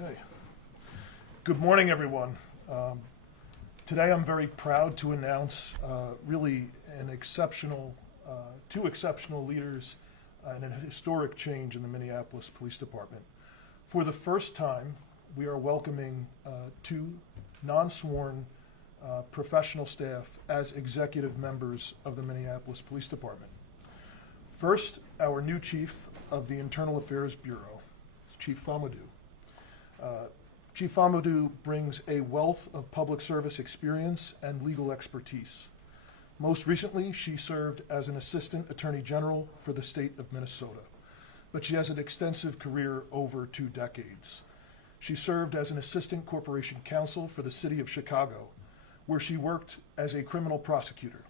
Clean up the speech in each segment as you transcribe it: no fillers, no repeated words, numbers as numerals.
Okay. Good morning, everyone. Today I'm very proud to announce really two exceptional leaders and a historic change in the Minneapolis Police Department. For the first time, we are welcoming two non-sworn professional staff as executive members of the Minneapolis Police Department. First, our new chief of the Internal Affairs Bureau, Chief Famadou. Chief Famadou brings a wealth of public service experience and legal expertise. Most recently, she served as an Assistant Attorney General for the state of Minnesota, but she has an extensive career over 2 decades. She served as an Assistant Corporation Counsel for the City of Chicago, where she worked as a criminal prosecutor,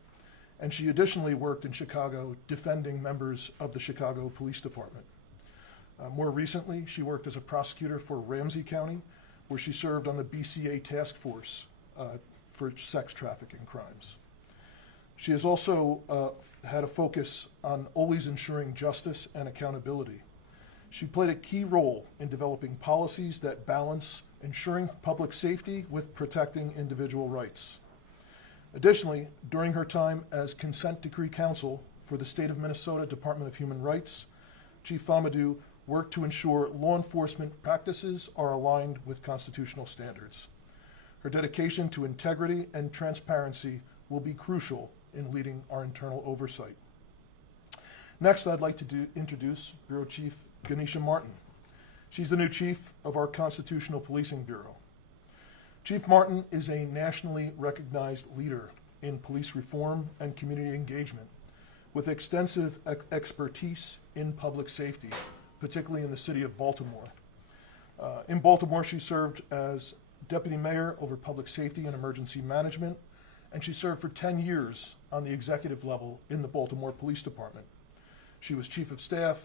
and she additionally worked in Chicago defending members of the Chicago Police Department. More recently, she worked as a prosecutor for Ramsey County, where she served on the BCA task force for sex trafficking crimes. She has also had a focus on always ensuring justice and accountability. She played a key role in developing policies that balance ensuring public safety with protecting individual rights. Additionally, during her time as consent decree counsel for the State of Minnesota Department of Human Rights, Chief Famadou work to ensure law enforcement practices are aligned with constitutional standards. Her dedication to integrity and transparency will be crucial in leading our internal oversight. Next, I'd like to introduce Bureau Chief Ganesha Martin. She's the new chief of our Constitutional Policing Bureau. Chief Martin is a nationally recognized leader in police reform and community engagement with extensive expertise in public safety, particularly in the city of Baltimore. In Baltimore, she served as deputy mayor over public safety and emergency management, and she served for 10 years on the executive level in the Baltimore Police Department. She was chief of staff,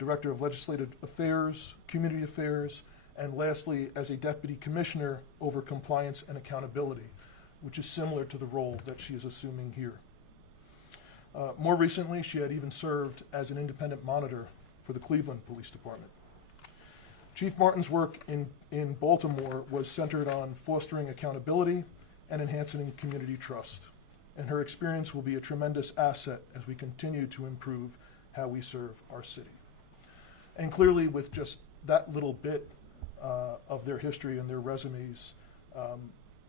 director of legislative affairs, community affairs, and lastly, as a deputy commissioner over compliance and accountability, which is similar to the role that she is assuming here. More recently, she had even served as an independent monitor for the Cleveland Police Department. Chief Martin's work in Baltimore was centered on fostering accountability and enhancing community trust, and her experience will be a tremendous asset as we continue to improve how we serve our city. And clearly, with just that little bit of their history and their resumes,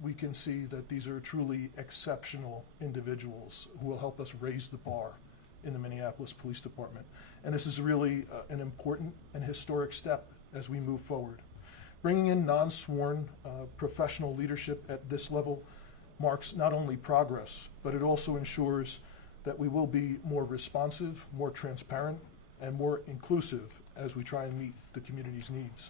we can see that these are truly exceptional individuals who will help us raise the bar in the Minneapolis Police Department. And this is really an important and historic step as we move forward. Bringing in non-sworn professional leadership at this level marks not only progress, but it also ensures that we will be more responsive, more transparent, and more inclusive as we try and meet the community's needs.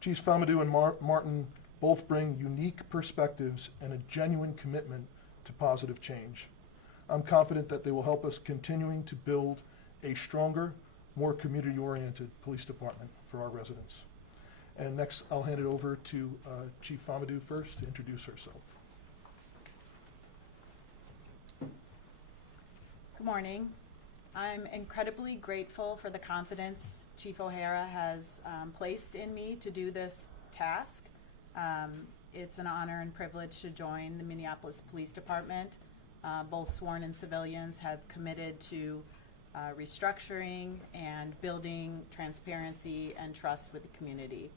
Chiefs Famadou and Martin both bring unique perspectives and a genuine commitment to positive change. I'm confident that they will help us continuing to build a stronger, more community-oriented police department for our residents. And next, I'll hand it over to Chief Famadou first to introduce herself. Good morning. I'm incredibly grateful for the confidence Chief O'Hara has placed in me to do this task. It's an honor and privilege to join the Minneapolis Police Department. Both sworn and civilians have committed to restructuring and building transparency and trust with the community.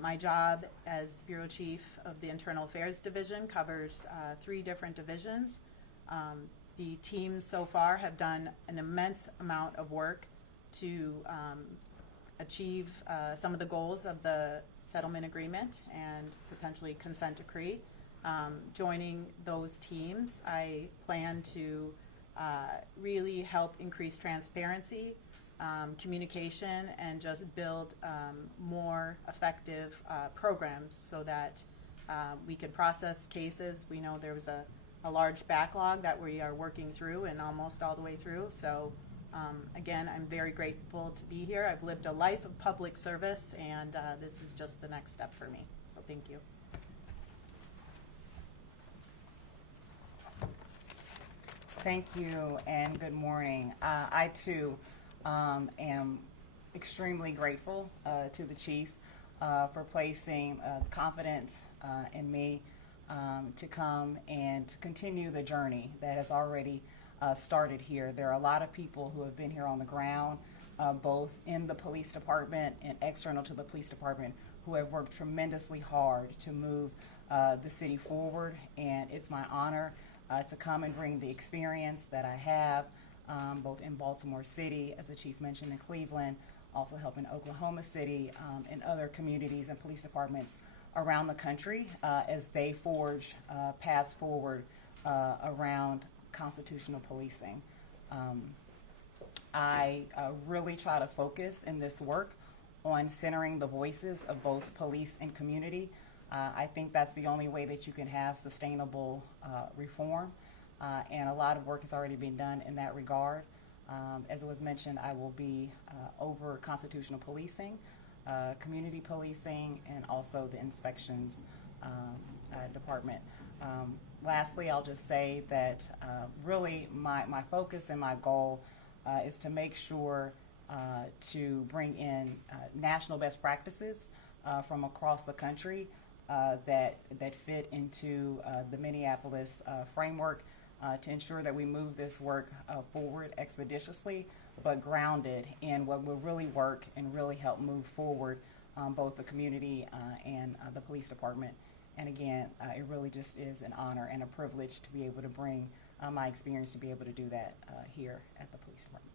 My job as Bureau Chief of the Internal Affairs Division covers 3 different divisions. The teams so far have done an immense amount of work to achieve some of the goals of the settlement agreement and potentially consent decree. Joining those teams, I plan to really help increase transparency, communication, and just build more effective programs so that we can process cases. We know there was a large backlog that we are working through and almost all the way through. So again, I'm very grateful to be here. I've lived a life of public service, and this is just the next step for me. So thank you. Thank you, and good morning. I too am extremely grateful to the chief for placing confidence in me to come and to continue the journey that has already started here. There are a lot of people who have been here on the ground, both in the police department and external to the police department, who have worked tremendously hard to move the city forward, and it's my honor to come and bring the experience that I have both in Baltimore City, as the chief mentioned, in Cleveland, also helping Oklahoma City and other communities and police departments around the country as they forge paths forward around constitutional policing. I really try to focus in this work on centering the voices of both police and community. I think that's the only way that you can have sustainable reform, and a lot of work has already been done in that regard. As it was mentioned, I will be over constitutional policing, community policing, and also the inspections department. Lastly, I'll just say that really my focus and my goal is to make sure to bring in national best practices from across the country that fit into the Minneapolis framework to ensure that we move this work forward expeditiously, but grounded in what will really work and really help move forward both the community and the police department. And again, it really just is an honor and a privilege to be able to bring my experience to be able to do that here at the police department.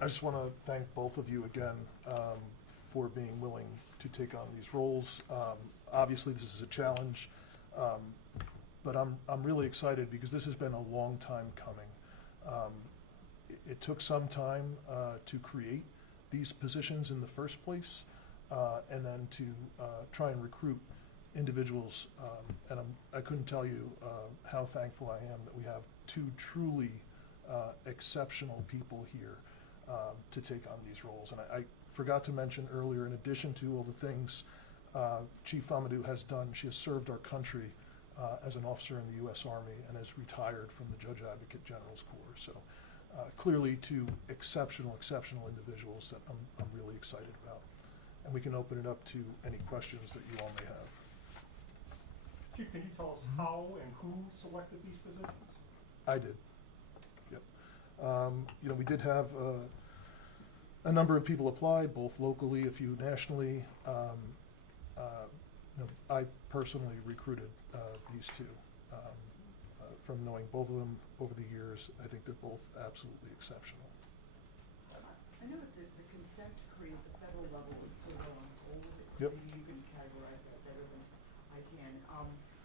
I just want to thank both of you again for being willing to take on these roles. Obviously, this is a challenge, but I'm really excited because this has been a long time coming. It took some time to create these positions in the first place, and then to try and recruit individuals. And I couldn't tell you how thankful I am that we have two truly exceptional people here to take on these roles. And I forgot to mention earlier, in addition to all the things Chief Amadou has done, she has served our country as an officer in the U.S. Army and has retired from the Judge Advocate General's Corps. So clearly two exceptional individuals that I'm really excited about. And we can open it up to any questions that you all may have. Chief, can you tell us how and who selected these positions? I did. Yep. You know, we did have a number of people apply, both locally, a few nationally. You know, I personally recruited these two. From knowing both of them over the years, I think they're both absolutely exceptional. I know that the consent decree at the federal level is sort of on hold. Yep. Maybe you can categorize that better than I can.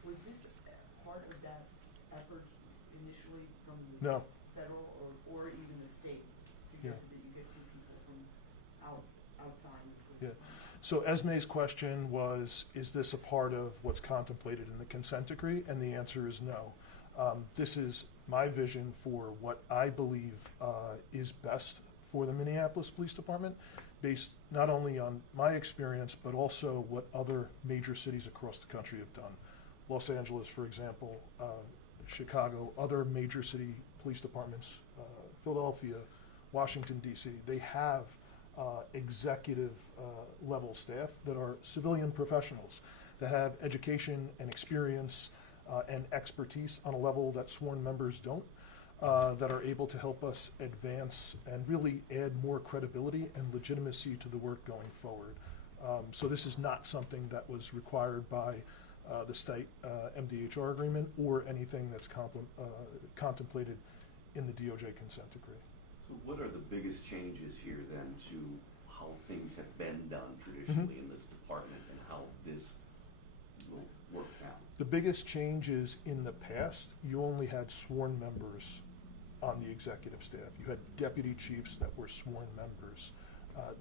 Was this part of that effort initially from the federal or even the state suggested that you get two people from outside? Yeah. So Esme's question was, is this a part of what's contemplated in the consent decree? And the answer is no. This is my vision for what I believe is best for the Minneapolis Police Department, based not only on my experience, but also what other major cities across the country have done. Los Angeles, for example, Chicago, other major city police departments, Philadelphia, Washington, D.C., they have executive level staff that are civilian professionals that have education and experience and expertise on a level that sworn members don't, that are able to help us advance and really add more credibility and legitimacy to the work going forward. So this is not something that was required by the state MDHR agreement or anything that's contemplated in the DOJ consent decree. So what are the biggest changes here then to how things have been done traditionally in this department and how this will work out? The biggest change is in the past, you only had sworn members on the executive staff. You had deputy chiefs that were sworn members.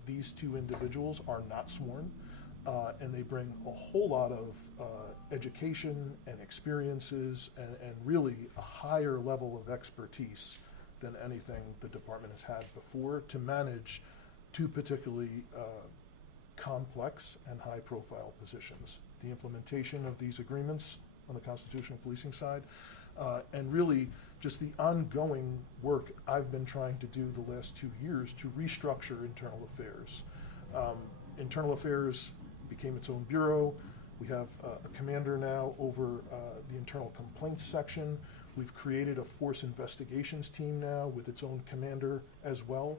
These two individuals are not sworn, and they bring a whole lot of education and experiences and really a higher level of expertise than anything the department has had before to manage two particularly complex and high-profile positions. The implementation of these agreements on the constitutional policing side, and really just the ongoing work I've been trying to do the last 2 years to restructure internal affairs. Internal affairs became its own bureau. We have a commander now over the internal complaints section. We've created a force investigations team now with its own commander as well.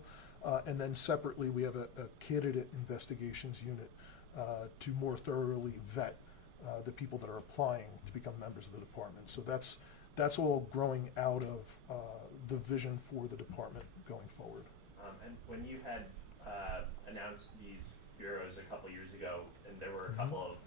And then separately, we have a candidate investigations unit to more thoroughly vet the people that are applying to become members of the department. So that's all growing out of the vision for the department going forward. And when you had announced these bureaus a couple years ago, and there were a couple of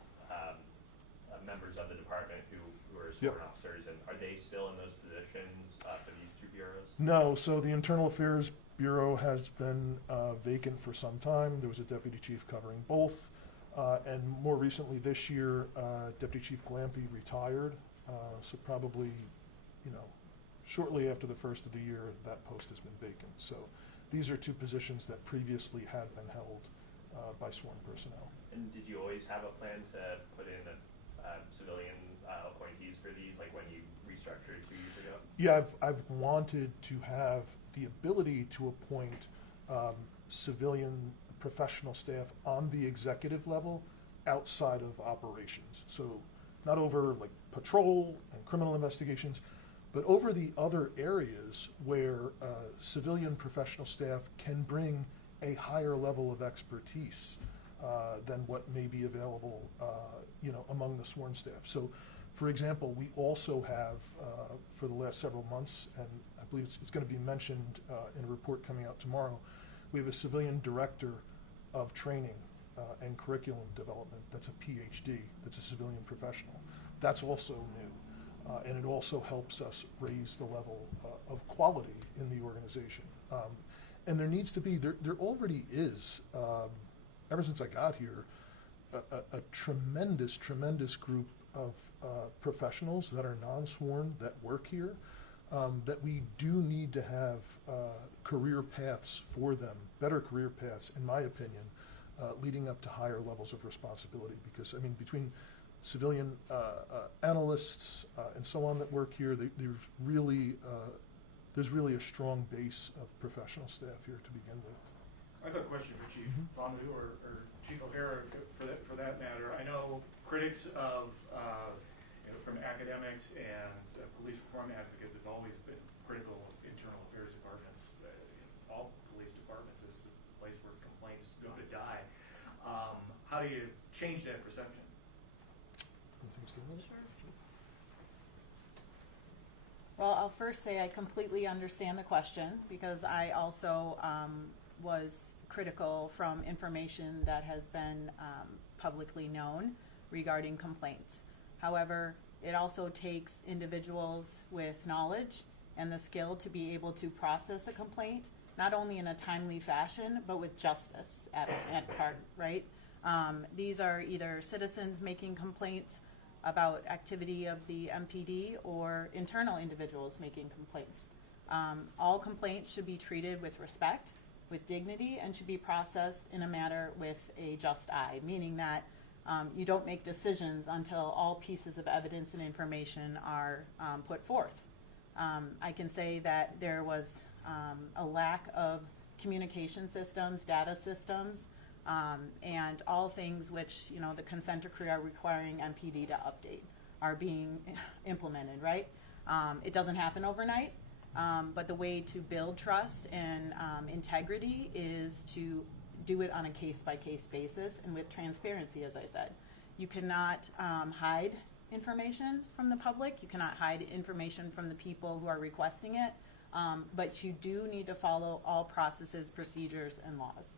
members of the department who are sworn officers, and are they still in those positions for these two bureaus? No, so the Internal Affairs Bureau has been vacant for some time. There was a deputy chief covering both. And more recently this year, Deputy Chief Glampy retired. So probably, shortly after the first of the year, that post has been vacant. So these are two positions that previously had been held by sworn personnel. And did you always have a plan to put in civilian appointees for these, like when you restructured 2 years ago? Yeah, I've wanted to have the ability to appoint civilian professional staff on the executive level outside of operations. So not over like patrol and criminal investigations, but over the other areas where civilian professional staff can bring a higher level of expertise than what may be available, among the sworn staff. So, for example, we also have, for the last several months, and I believe it's going to be mentioned in a report coming out tomorrow, we have a civilian director of training and curriculum development that's a PhD, that's a civilian professional. That's also new, and it also helps us raise the level of quality in the organization. And there needs to be, there already is, ever since I got here, a tremendous group of professionals that are non-sworn that work here, that we do need to have career paths for them, better career paths, in my opinion, leading up to higher levels of responsibility. Because, I mean, between civilian analysts and so on that work here, there's really a strong base of professional staff here to begin with. I have a question for Chief Fondu or Chief O'Hara for that matter. I know critics of from academics and police reform advocates have always been critical of internal affairs departments. All police departments is the place where complaints go to die. How do you change that perception? Sure. Well, I'll first say I completely understand the question, because I also was critical from information that has been publicly known regarding complaints. However, it also takes individuals with knowledge and the skill to be able to process a complaint, not only in a timely fashion, but with justice at heart, right? These are either citizens making complaints about activity of the MPD or internal individuals making complaints. All complaints should be treated with respect, with dignity, and should be processed in a manner with a just eye, meaning that you don't make decisions until all pieces of evidence and information are put forth. I can say that there was a lack of communication systems, data systems, and all things which, the consent decree are requiring MPD to update are being implemented, right? It doesn't happen overnight, but the way to build trust and integrity is to do it on a case-by-case basis and with transparency, as I said. You cannot hide information from the public. You cannot hide information from the people who are requesting it, but you do need to follow all processes, procedures, and laws.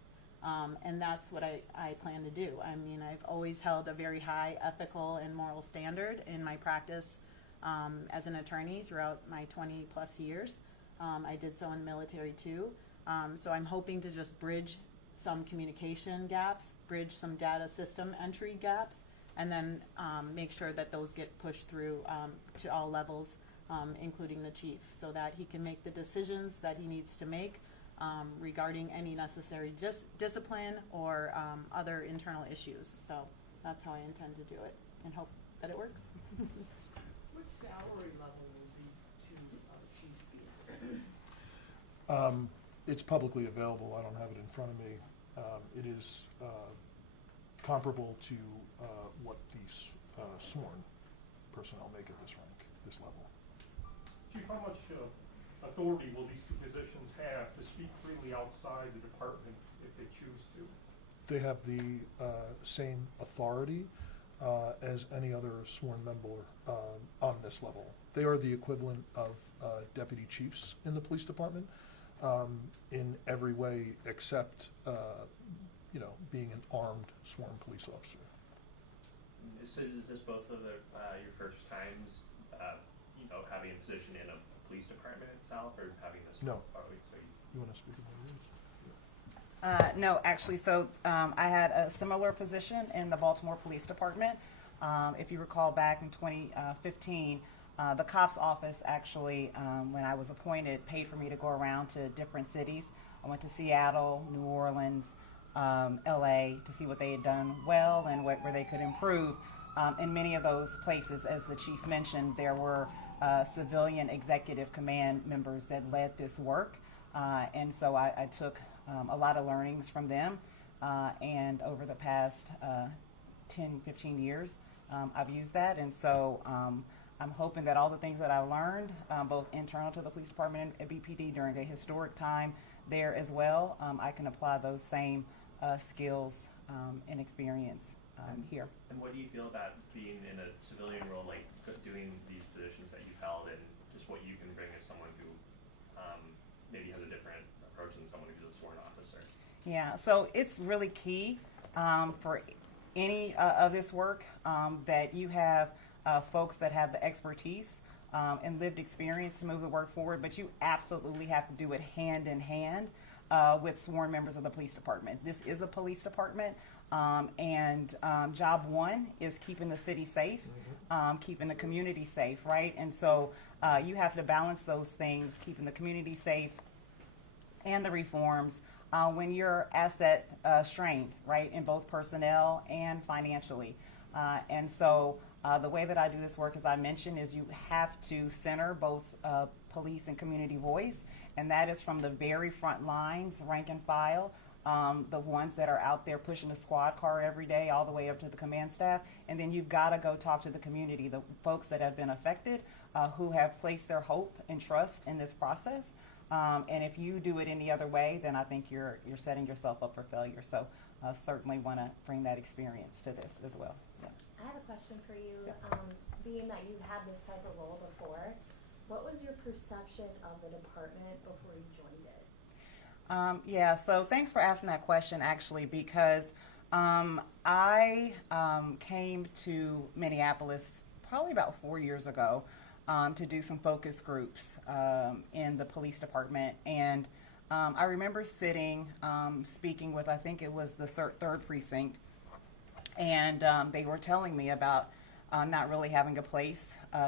And that's what I plan to do. I mean, I've always held a very high ethical and moral standard in my practice as an attorney throughout my 20-plus years. I did so in the military too. So I'm hoping to just bridge some communication gaps, bridge some data system entry gaps, and then make sure that those get pushed through to all levels, including the chief, so that he can make the decisions that he needs to make regarding any necessary discipline or other internal issues. So that's how I intend to do it, and hope that it works. What salary level will these two chiefs It's publicly available. I don't have it in front of me. It is comparable to what these sworn personnel make at this rank, this level. Chief, how much authority will these two positions have to speak freely outside the department if they choose to? They have the same authority as any other sworn member on this level. They are the equivalent of deputy chiefs in the police department in every way except, being an armed sworn police officer. So is this both of your first times, having a position in a police department itself, or having this? No. So You want to speak about yours? No, actually, so I had a similar position in the Baltimore Police Department. If you recall back in 2015, the cops office actually, when I was appointed, paid for me to go around to different cities. I went to Seattle, New Orleans, LA to see what they had done well and where they could improve. In many of those places, as the chief mentioned, there were civilian executive command members that led this work. And so I took a lot of learnings from them. And over the past 10, 15 years, I've used that. And so I'm hoping that all the things that I've learned, both internal to the police department and BPD during a historic time there as well, I can apply those same skills and experience here. And what do you feel about being in a civilian role, like doing these positions that you've held, and just what you can bring as someone who maybe has a different approach than someone who's a sworn officer? Yeah, so it's really key for any of this work that you have folks that have the expertise and lived experience to move the work forward, but you absolutely have to do it hand in hand with sworn members of the police department. This is a police department, and job one is keeping the city safe, keeping the community safe, right? And so you have to balance those things, keeping the community safe and the reforms when you're asset strained, right, in both personnel and financially. And so the way that I do this work, as I mentioned, is you have to center both police and community voice, and that is from the very front lines, rank and file, the ones that are out there pushing the squad car every day all the way up to the command staff. And then you've got to go talk to the community, the folks that have been affected, who have placed their hope and trust in this process. And if you do it any other way, then I think you're setting yourself up for failure. So certainly want to bring that experience to this as well. Yeah. I have a question for you. Yeah. Being that you've had this type of role before, what was your perception of the department before you joined it? Yeah, so thanks for asking that question, actually, because I came to Minneapolis probably about 4 years ago to do some focus groups in the police department. And I remember sitting, speaking with, I think it was the 3rd Precinct, and they were telling me about not really having a place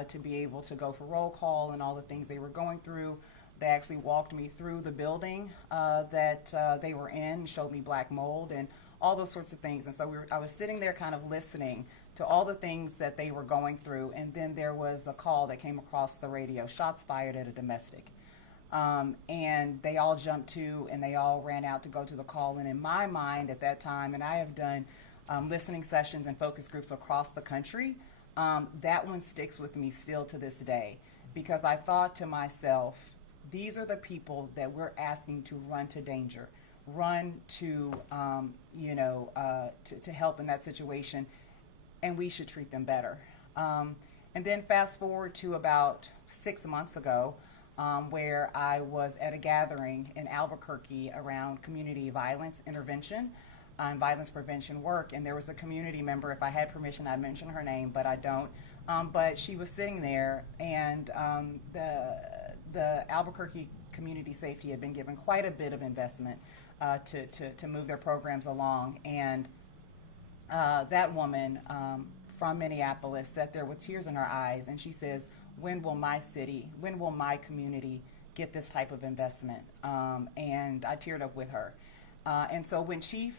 to be able to go for roll call and all the things they were going through. They actually walked me through the building that they were in, showed me black mold and all those sorts of things. And so I was sitting there kind of listening to all the things that they were going through. And then there was a call that came across the radio, shots fired at a domestic. And they all jumped to and they all ran out to go to the call. And in my mind at that time, and I have done listening sessions and focus groups across the country, that one sticks with me still to this day, because I thought to myself, these are the people that we're asking to run to danger, run to, to help in that situation, and we should treat them better. And then fast forward to about 6 months ago, where I was at a gathering in Albuquerque around community violence intervention and violence prevention work, and there was a community member. If I had permission, I'd mention her name, but I don't. But she was sitting there, and the Albuquerque Community Safety had been given quite a bit of investment to move their programs along. And that woman from Minneapolis sat there with tears in her eyes, and she says, when will my city, when will my community get this type of investment? And I teared up with her. And so when Chief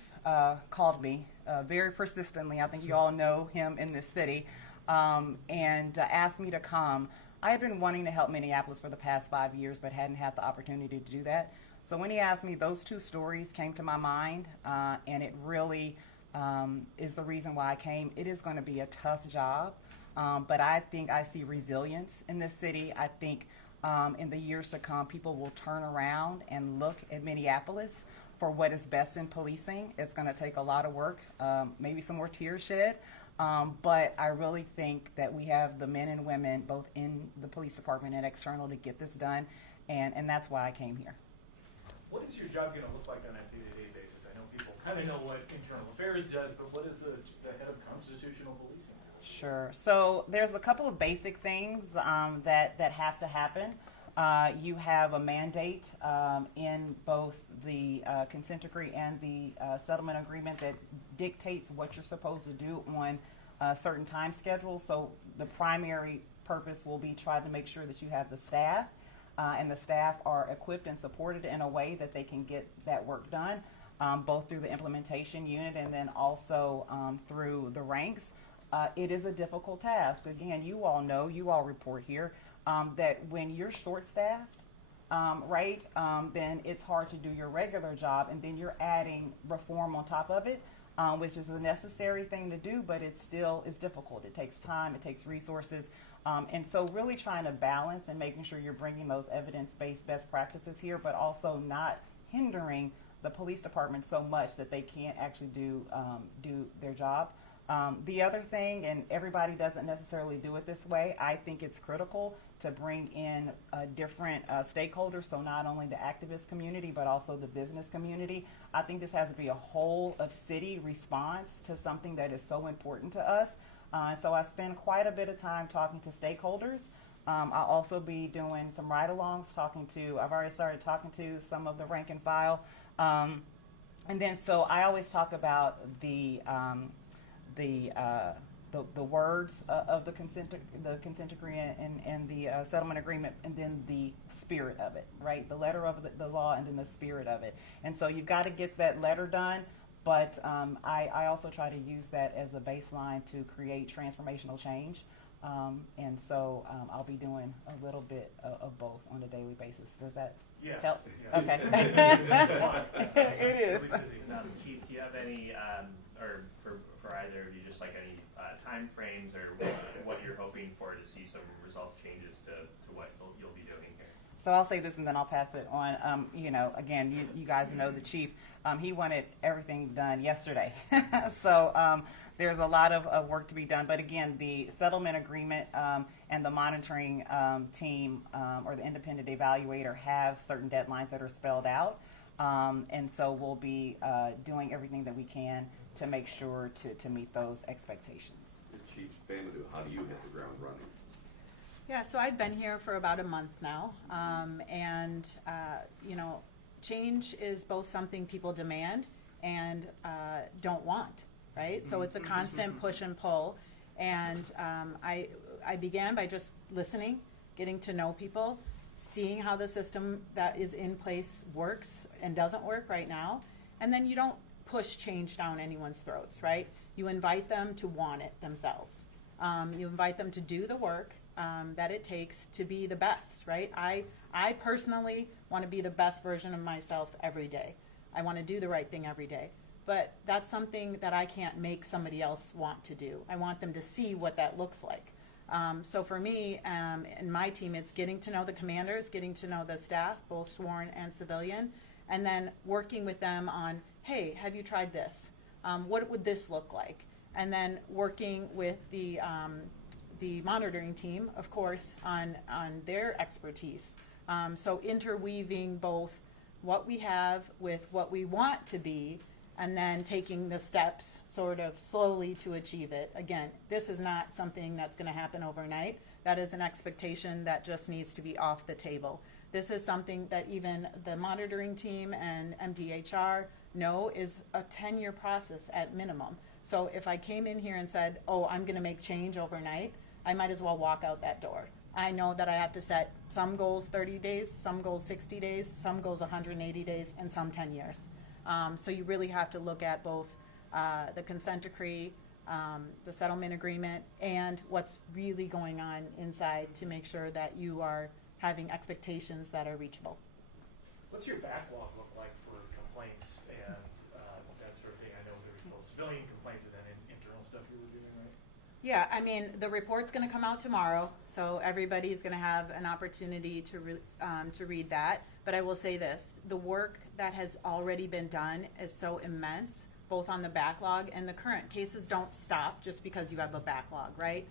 called me very persistently, I think you all know him in this city, and asked me to come, I had been wanting to help Minneapolis for the past 5 years, but hadn't had the opportunity to do that. So when he asked me, those two stories came to my mind, and it really is the reason why I came. It is going to be a tough job, but I think I see resilience in this city. I think in the years to come, people will turn around and look at Minneapolis for what is best in policing. It's going to take a lot of work, maybe some more tears shed, but I really think that we have the men and women, both in the police department and external, to get this done, and that's why I came here. What is your job going to look like on a day-to-day basis? I know people kind of know what internal affairs does, but what is the head of constitutional policing? Sure. So there's a couple of basic things that have to happen. You have a mandate in both the consent decree and the settlement agreement that dictates what you're supposed to do on certain time schedules. So the primary purpose will be trying to make sure that you have the staff and the staff are equipped and supported in a way that they can get that work done, both through the implementation unit and then also through the ranks. It is a difficult task. Again, you all know, you all report here, that when you're short-staffed, right, then it's hard to do your regular job, and then you're adding reform on top of it, which is a necessary thing to do, but it's difficult. It takes time, it takes resources, and so really trying to balance and making sure you're bringing those evidence-based best practices here, but also not hindering the police department so much that they can't actually do their job. The other thing, and everybody doesn't necessarily do it this way, I think it's critical to bring in different stakeholders, so not only the activist community, but also the business community. I think this has to be a whole of city response to something that is so important to us. So I spend quite a bit of time talking to stakeholders. I'll also be doing some ride-alongs, I've already started talking to some of the rank and file. And then, so I always talk about the words of the consent decree and the settlement agreement, and then the spirit of it, right? The letter of the law and then the spirit of it. And so you've got to get that letter done, but I also try to use that as a baseline to create transformational change. And so I'll be doing a little bit of both on a daily basis. Does that help? Yeah. Okay. It is. Chief, do you have any, or for either of you, just like any time frames or what you're hoping for to see some results changes to what you'll be doing here? So I'll say this and then I'll pass it on. Again, you guys know the chief. He wanted everything done yesterday. So there's a lot of work to be done. But again, the settlement agreement and the monitoring team or the independent evaluator have certain deadlines that are spelled out. And so we'll be doing everything that we can to make sure to meet those expectations. Chief Famadou, how do you hit the ground running? Yeah, so I've been here for about a month now, change is both something people demand and don't want, right? So it's a constant push and pull, and I began by just listening, getting to know people, seeing how the system that is in place works and doesn't work right now, and then you don't push change down anyone's throats, right? You invite them to want it themselves. You invite them to do the work that it takes to be the best, right? I personally want to be the best version of myself every day. I want to do the right thing every day. But that's something that I can't make somebody else want to do. I want them to see what that looks like. So for me and my team, it's getting to know the commanders, getting to know the staff, both sworn and civilian, and then working with them on, hey, have you tried this? What would this look like? And then working with the monitoring team, of course, on their expertise. So interweaving both what we have with what we want to be, and then taking the steps sort of slowly to achieve it. Again, this is not something that's going to happen overnight. That is an expectation that just needs to be off the table. This is something that even the monitoring team and MDHR know is a 10-year process at minimum. So if I came in here and said, oh, I'm going to make change overnight, I might as well walk out that door. I know that I have to set some goals 30 days, some goals 60 days, some goals 180 days, and some 10 years. So you really have to look at both the consent decree, the settlement agreement, and what's really going on inside to make sure that you are having expectations that are reachable. What's your backlog look like for complaints and that sort of thing? I know there's both civilian complaints and then internal stuff you're reviewing, right? Yeah, I mean, the report's going to come out tomorrow, so everybody's going to have an opportunity to read that. But I will say this, the work that has already been done is so immense, both on the backlog and the current. Cases don't stop just because you have a backlog, right?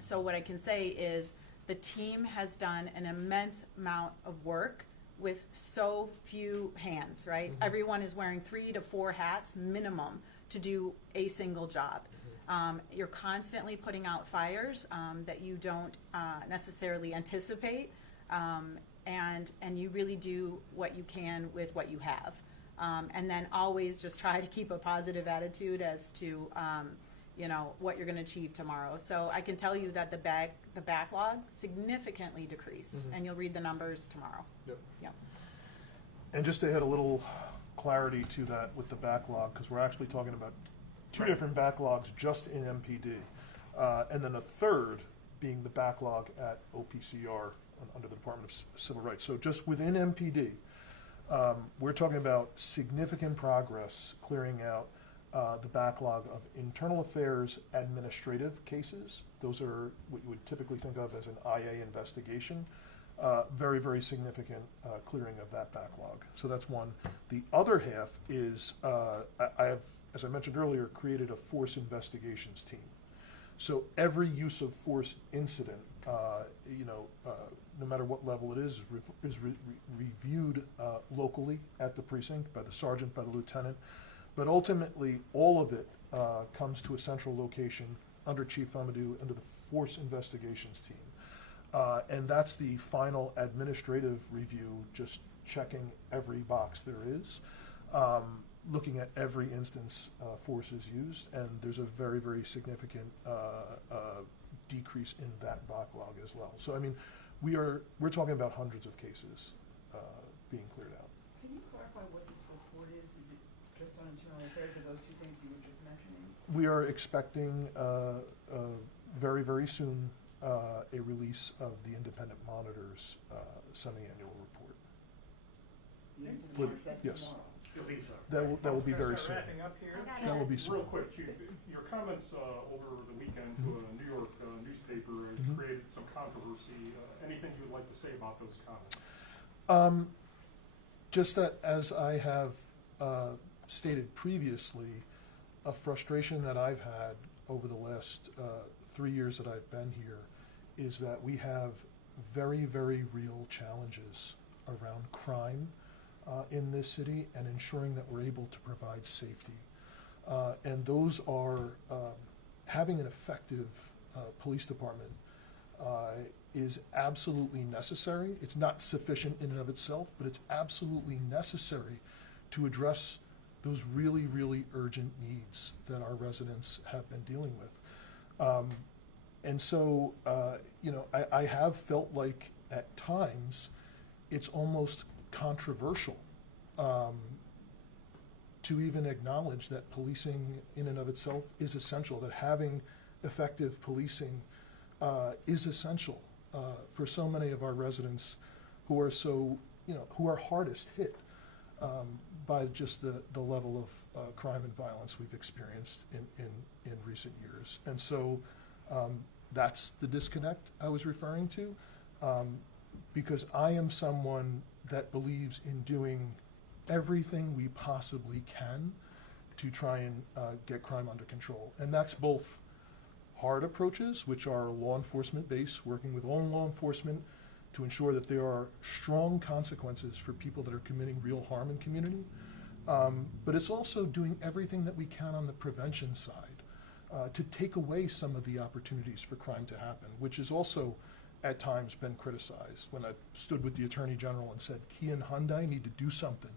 So what I can say is the team has done an immense amount of work with so few hands, right? Mm-hmm. Everyone is wearing 3 to 4 hats minimum to do a single job. You're constantly putting out fires that you don't necessarily anticipate, and you really do what you can with what you have. And then always just try to keep a positive attitude as to what you're going to achieve tomorrow. So I can tell you that the backlog significantly decreased, Mm-hmm. and you'll read the numbers tomorrow. Yep. Yep. And just to add a little clarity to that with the backlog, because we're actually talking about two different backlogs just in MPD, and then a third being the backlog at OPCR under the Department of Civil Rights. So just within MPD, we're talking about significant progress clearing out the backlog of internal affairs administrative cases. Those are what you would typically think of as an IA investigation. Very, very significant clearing of that backlog. So that's one. The other half is I have, as I mentioned earlier, created a force investigations team. So every use of force incident, no matter what level it is reviewed locally at the precinct by the sergeant, by the lieutenant. But ultimately, all of it comes to a central location under Chief Amadou, under the force investigations team. And that's the final administrative review, just checking every box there is, looking at every instance force is used, and there's a very, very significant decrease in that backlog as well. So, I mean, we're talking about hundreds of cases being cleared out. Can you clarify what this report is? Is it just on internal affairs, or those two things you were just mentioning? We are expecting very, very soon a release of the independent monitor's semi-annual report. Yes. That will be very soon. Wrapping up here. That will be soon. Real quick, Chief, your comments over the weekend to a New York newspaper has created some controversy. Anything you would like to say about those comments? Just that, as I have stated previously, a frustration that I've had over the last 3 years that I've been here is that we have very, very real challenges around crime in this city and ensuring that we're able to provide safety. And those are having an effective police department is absolutely necessary. It's not sufficient in and of itself, but it's absolutely necessary to address those really, really urgent needs that our residents have been dealing with. And so, I have felt like at times it's almost controversial to even acknowledge that policing in and of itself is essential, that having effective policing is essential for so many of our residents who are who are hardest hit by just the level of crime and violence we've experienced in recent years. And so that's the disconnect I was referring to, because I am someone that believes in doing everything we possibly can to try and get crime under control. And that's both hard approaches, which are law enforcement based, working with law enforcement to ensure that there are strong consequences for people that are committing real harm in community. But it's also doing everything that we can on the prevention side to take away some of the opportunities for crime to happen, which has also at times been criticized. When I stood with the Attorney General and said, Kia and Hyundai need to do something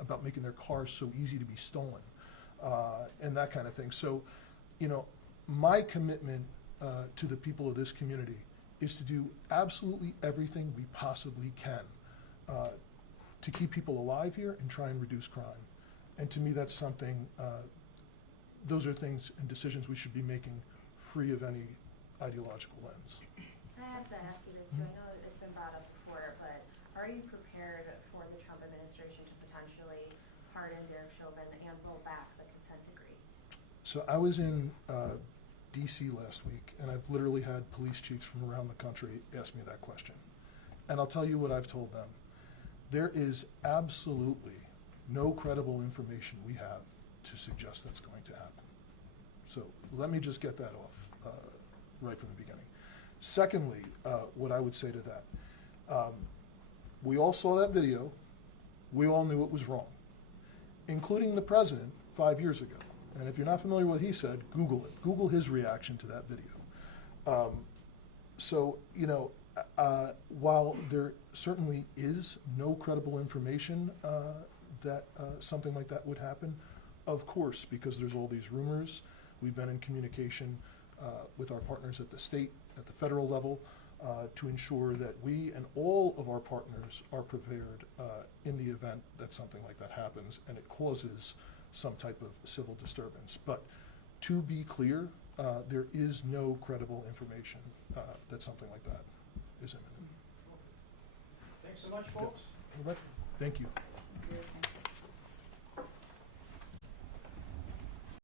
about making their cars so easy to be stolen, and that kind of thing. So, my commitment to the people of this community is to do absolutely everything we possibly can to keep people alive here and try and reduce crime. And to me, that's something those are things and decisions we should be making free of any ideological lens. I have to ask you this too. I know it's been brought up before, but are you prepared for the Trump administration to potentially pardon Derek Chauvin and roll back the consent decree? So I was in DC last week, and I've literally had police chiefs from around the country ask me that question. And I'll tell you what I've told them. There is absolutely no credible information we have to suggest that's going to happen. So let me just get that off right from the beginning. Secondly, what I would say to that, we all saw that video. We all knew it was wrong, including the president 5 years ago. And if you're not familiar with what he said, Google it. Google his reaction to that video. So, you know, while there certainly is no credible information that something like that would happen, of course, because there's all these rumors, we've been in communication with our partners at the state, at the federal level, to ensure that we and all of our partners are prepared in the event that something like that happens and it causes some type of civil disturbance. But to be clear, there is no credible information that something like that is imminent. Thanks so much, folks. All right. Thank you. Thank you.